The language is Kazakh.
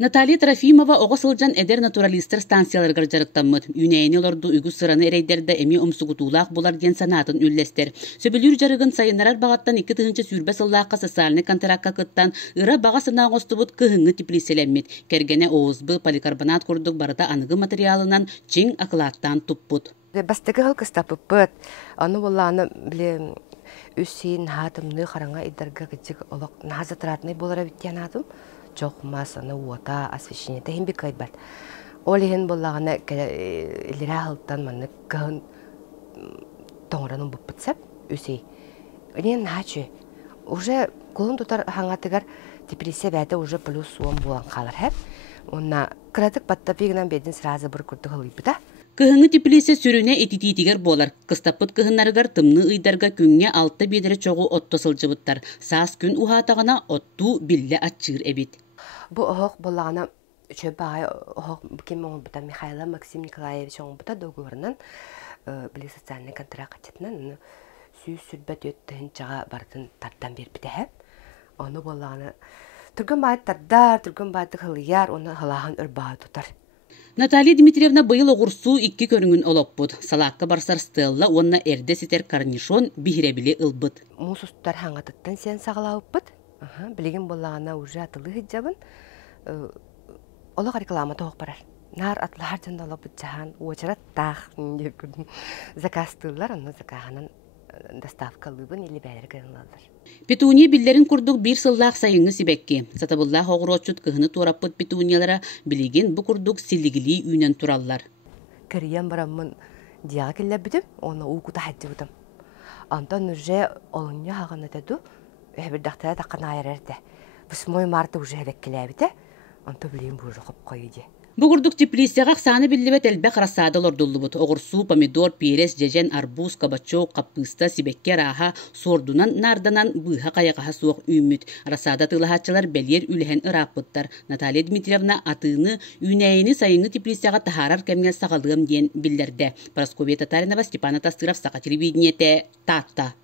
Наталья Трофимова оғысылжан әдер натуралистер станцияларғар жарықтаммыд. Юнәйіні оларды үгі сыраны әрейдерді әме омсығытулақ болар ден санатын үллестер. Сөбілер жарығын сайынарар бағаттан 2 тыгынчы сүрбә сыллаққа социальный контрактқа кыттан ыра баға сынақ остыбыд кыхыңы теплиселеммет. Кергене оғызбы поликарбонат құрдық барыда анығы материалынан чең ақылаттан тұппыд. Бастығы ғылқыстапыппыд. Аны боланы біле үсейін хатымны қараңа идарға кітсік олық назы тұратыны болар әбіттен атым. Жоқ масаны уата освещение тәхін бек айтбад. Ол еген болағына илера ғылттан маны кығын тоңыраның бұп бітсәп өсей. Мен хачы. Уже қолын тұтар хаңатығар депрессия бәді уже плюс суын болан қалыр әп. Онна кіратық баттап егінен бәдін сразы бір күрді ғылып біта. Кыһыңы теплисе сүрүнө этититигер болар. Кыстаппыт кыһыннарыгар тымны ыйдарга күңне 6 бедере чогу отто сылжыбыттар. Саас күн ухатагана отту билле атчыр эбит. Бу охок боллагана чөбай охок ким оңбута Михаила Максим Николаевич оңбута договорунан били социальный контракт ачытынан сүйүс сүрбөт өттөн жага бардын тарттан бербите хеп. Оны боллагана түргөн баат тардар, түргөн баат хылыяр, оны халаган өрбаа тутар. Наталья Дмитриевна быйыл оғырсу 2 көріңін олоппыд. Салаққа барсар стелла, онна әрде сетер карнишон бихиребілі ылбыд. Мусустар хаңатыттан сен сағалауыппыд. Білеген болағана уже атылы хиджабын. Олық реклама тоғық барар. Нар атлар жанда олапыд жахан, уочарат тақ закастылар, оны закағанан доставкалыбын или бәлер кәрінлалар. Петуния биллерин курдук бир сыллах сайыңы сибекки. Сатабыллах оғырочут кыхыны тураппыт петуниялара билеген бу курдук силигили үйнен тураллар. Кіриян барамын дияға келі бідім, оны уғыта хәдді бұдым. Антон уже олыня хағаны дәду, бір дақтара таққан айыр әрді. Бұс мой марты уже әбек келі әбіді, антон білейін бұл жоқып қойды. Бугурдук теплисяга саны биллибет элбек рассадалар дуллубут. Огурсу, помидор, перес, жежен, арбуз, кабачок, капыста, сибекке раха, сордунан, нарданан, быха каягаха суох үймүт. Рассада тылахатчылар белер үлehen ыраппыттар. Наталья Дмитриевна атыны, үйнәйіні сайыны теплисяга тахарар кемген сағалығым ден биллерде. Прасковья Татаринова, Степана Тастыров, Сақа телевидениете, Тата.